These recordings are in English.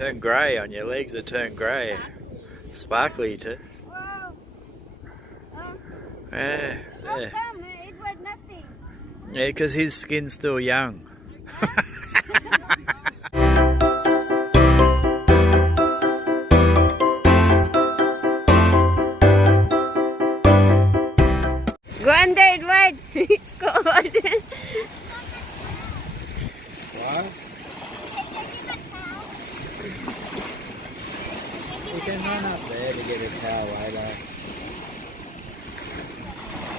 Turn grey on your legs, are turned grey. Sparkly too. Yeah, How yeah. come it was nothing? Yeah, because his skin's still young. Go under, Edward. It's cold. What? You can run up there to get a towel later.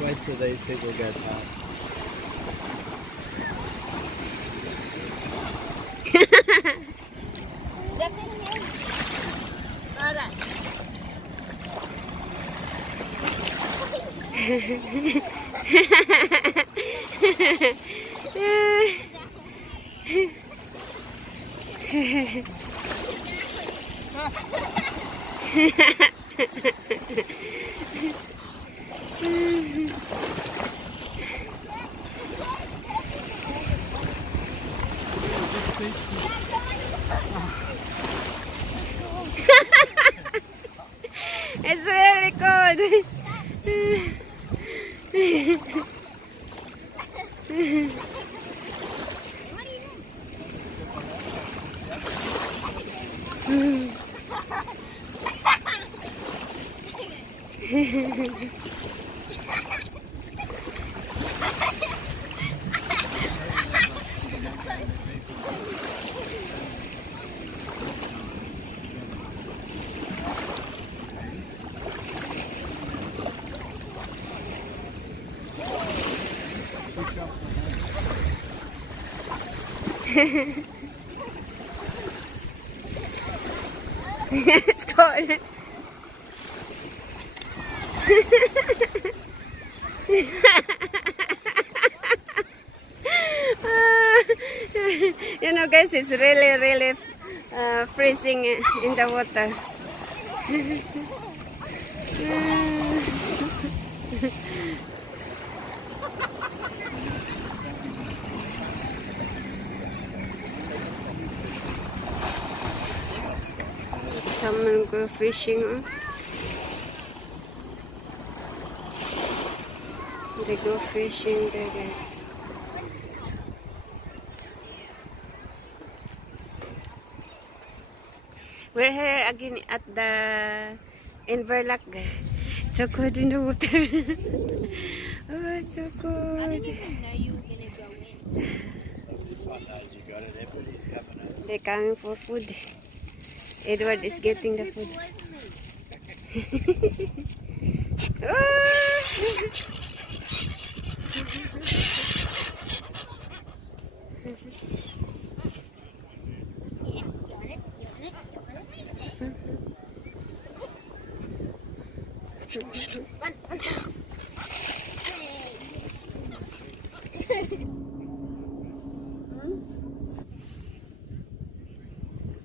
Wait till these people go past. It's really cold. It's cold. You know, guys, it's really freezing in the water. Someone go fishing. They go fishing there, guys. We're here again at the Inverloch. It's so cold in the water. Oh, it's so cold. I didn't even know you were going to go in. This one knows you got it. Everybody's coming over. They're coming for food. Edward is getting the food.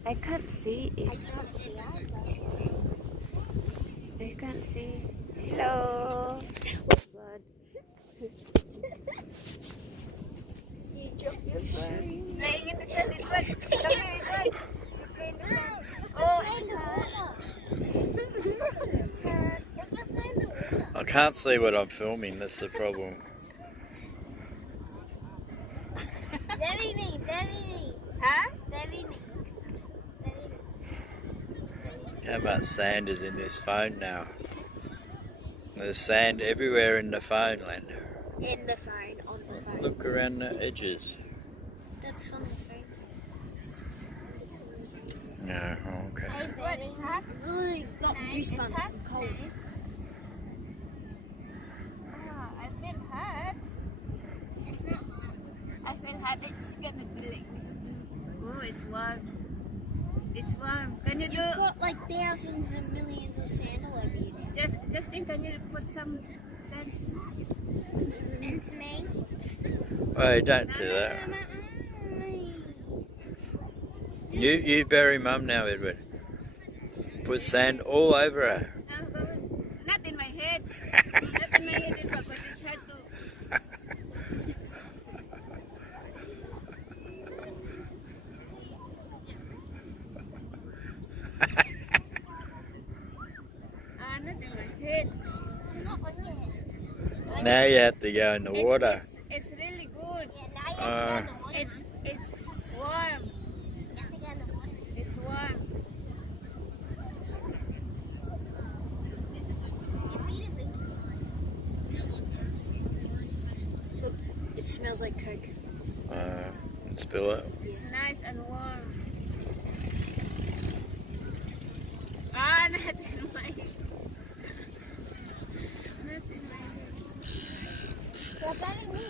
I can't see it. I can't see either. I can't see. Hello. God. You dropped your shoe. Playing in the sun, Edward. Come here, Edward. You play in the sun. Oh, it's hot. I can't see what I'm filming, that's the problem. Very me. Huh? Very me. How much sand is in this phone now? There's sand everywhere in the phone, Len. In the phone, on the phone. Look around the edges. That's on the phone. No, okay. Hey, what is hot? Really got goosebumps. I'm cold. Oh, I feel hot. It's not hot. I feel hot. It's gonna be like this too. Oh, it's warm. It's warm. Can you You've got like thousands and millions of sand all over you now. Justin, can you put some sand? Into me. Hey, don't do that. You bury Mum now, Edward. Put sand all over her. Not in my head. Not in my head, because it's hard to. Now you have to go in the water. It's really good. Yeah, now you have to go in the water. It's warm. You have to go in the water. It's warm. Your feet are big. Look, it smells like Coke. Spill it. It's nice and warm. Ah, not in my head. Not in my head. What about me?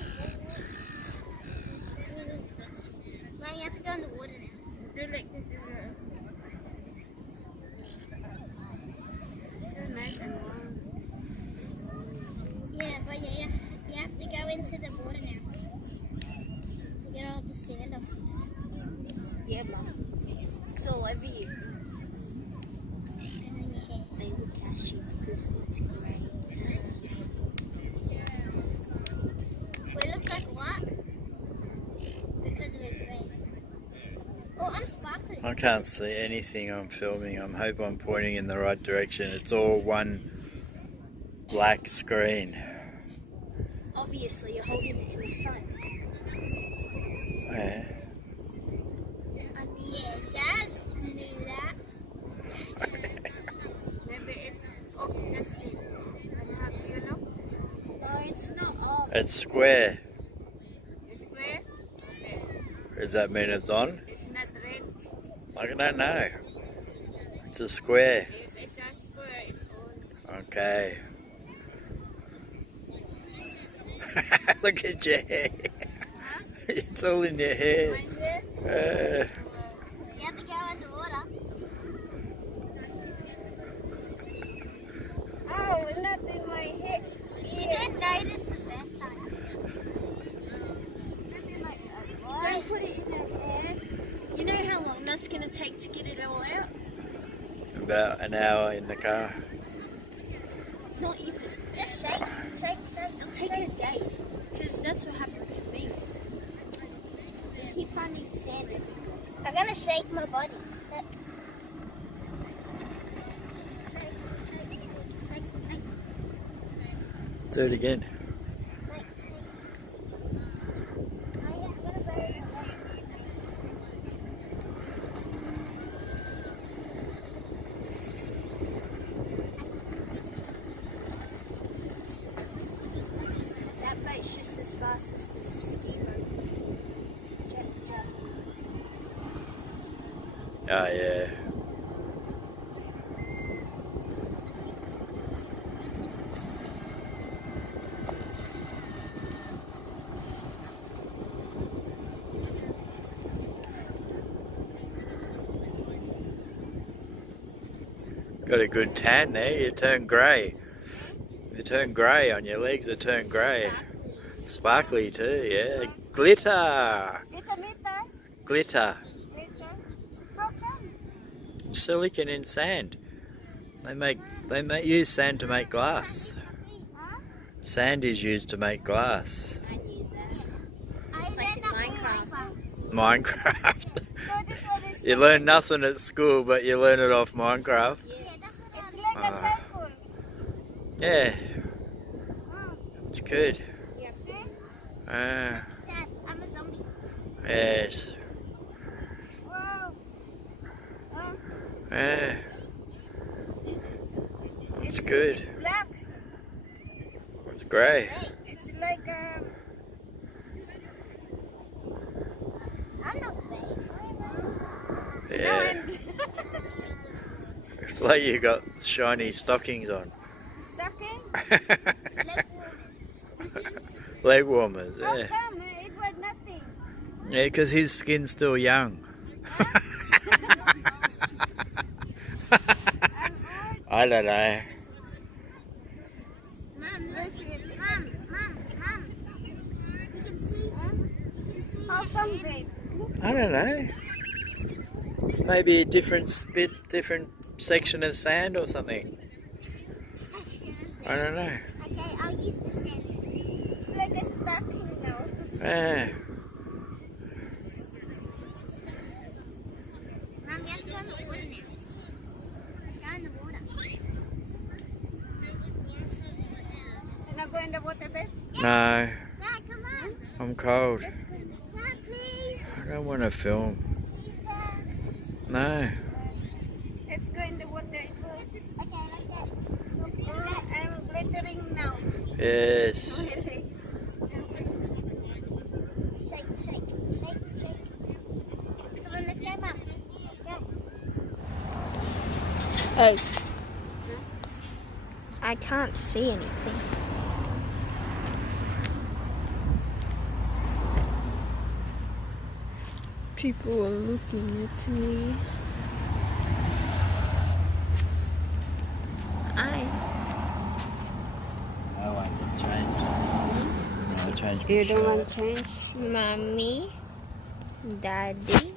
Now you have to go in the water now. Do like this. It's so nice and warm. Yeah, but you have to go into the water now to get all the sand off. Yeah, Mom. It's all over you. And on your hair. I look ashy because it's grey. We look like what? Because of it gray. Oh, I'm sparkling. I can't see anything I'm filming. I hope I'm pointing in the right direction. It's all one black screen. Obviously, you're holding it in the sun. Yeah. Yeah, Dad knew that. Maybe it's off just the. And have you look? No, it's not off. It's square. It's square. Okay. Does that mean it's on? It's not red. I don't know. It's a square. If it's a square, it's on. Okay. Look at your hair. It's all in your hair. My hair? You have to go underwater. Oh, not in my head. She didn't notice the first time. Don't put it in her hair. You know how long that's going to take to get it all out? About an hour in the car. Not even. Just shake. It'll take her days. Because that's what happened to me. I keep finding sand everywhere. I'm gonna shake my body. Do it again. That boat's just as fast as the ski boat. Oh yeah. Got a good tan there. You turn grey. You turn grey on your legs. They turn grey. Sparkly too. Yeah. Glitter. It's a meter. Glitter. How come? Silicon in sand. They use sand to make glass. Sand is used to make glass. I knew that. I It's like learned that from Minecraft. Minecraft. So this one is You learn nothing at school, but you learn it off Minecraft. Yeah, that's what it's like a charcoal. Yeah, it's good. You have to. Ah, Dad, I'm a zombie. yes. Wow. Ah, it's good. It's black. It's grey. It's like I'm not big. Yeah. It's like you got shiny stockings on. stocking. Leg warmers, How yeah. come? It was nothing. Yeah, because his skin's still young. I don't know. Mom, look. Mom. You can see. You can see. How come, babe? I don't know. Maybe a different section of sand or something. I don't know. Okay, I'll use the sand. It's like a stocking now. Ah, Mom, you have to go in the water now. Let's go in the water. And I go in the water, babe? No, Dad, come on. I'm cold. Let's go. Dad, please. I don't want to film. Please, Dad. No. Let's go in the water. Okay, let's go. Oh, I'm glittering now. Yes. Shake, shake, shake, shake. Come on, let's go, Mom. Let's go. Hey. I can't see anything. People are looking at me. I want to change. I change my You don't shirt. want to change? Mommy, Daddy,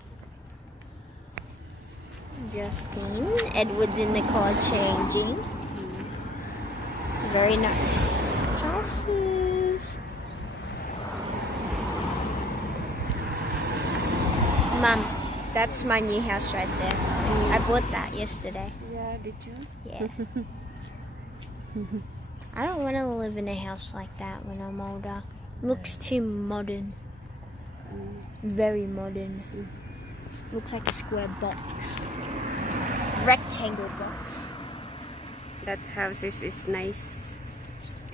Justine, Edward's in the car changing. Very nice houses. Mom, that's my new house right there. I bought that yesterday. Yeah, did you? Yeah. I don't want to live in a house like that when I'm older. Looks too modern. Very modern. Looks like a square box. Rectangle box. That houses is nice.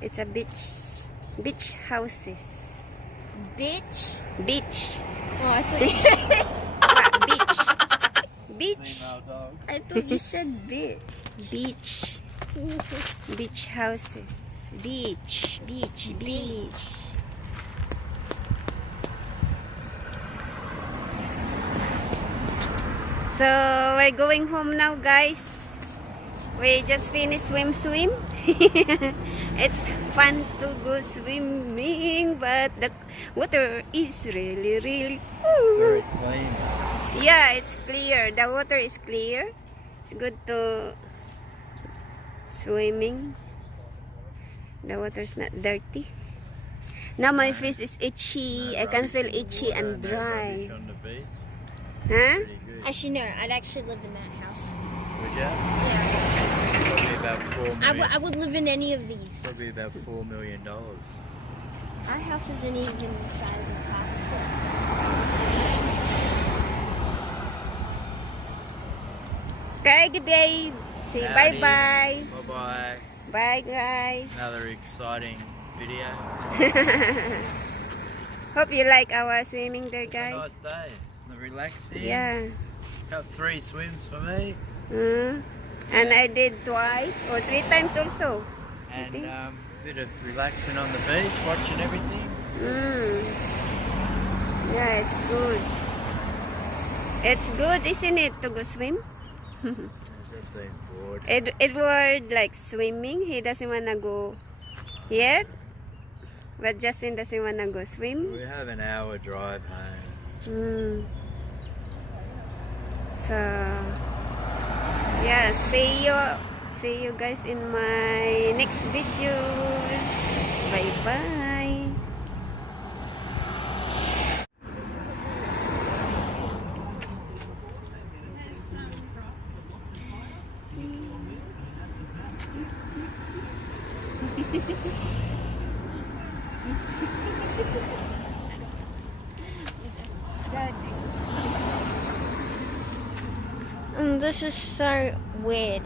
It's a beach houses. Bitch. Beach. Oh, I thought What? Beach. Female dog. I thought you said bitch. Beach. Beach houses. Beach. So we're going home now, guys. We just finished swim. It's fun to go swimming, but the water is really cool. Very clean. Yeah, it's clear. The water is clear. It's good to swimming. The water's not dirty. Now my face is itchy. I can feel itchy and dry. On the beach. Huh? Pretty good. Actually, no. I'd actually live in that house. Would you? Yeah. Probably about $4 million. I would live in any of these. Probably about $4 million. Our house isn't even the size of that. Cry, good day. Say Howdy. bye-bye. Bye-bye. Bye, guys. Another exciting video. Hope you like our swimming there, It's a guys. nice day. It's relaxing. Yeah. Got 3 swims for me. And I did twice or 3 times also. And think. bit of relaxing on the beach, watching everything. Yeah, it's good. It's good, isn't it, to go swim? Just being bored. Edward likes swimming. He doesn't want to go yet. But Justin doesn't want to go swim. We have an hour drive home. So, yeah, see you guys in my next videos. Bye-bye. This is so weird.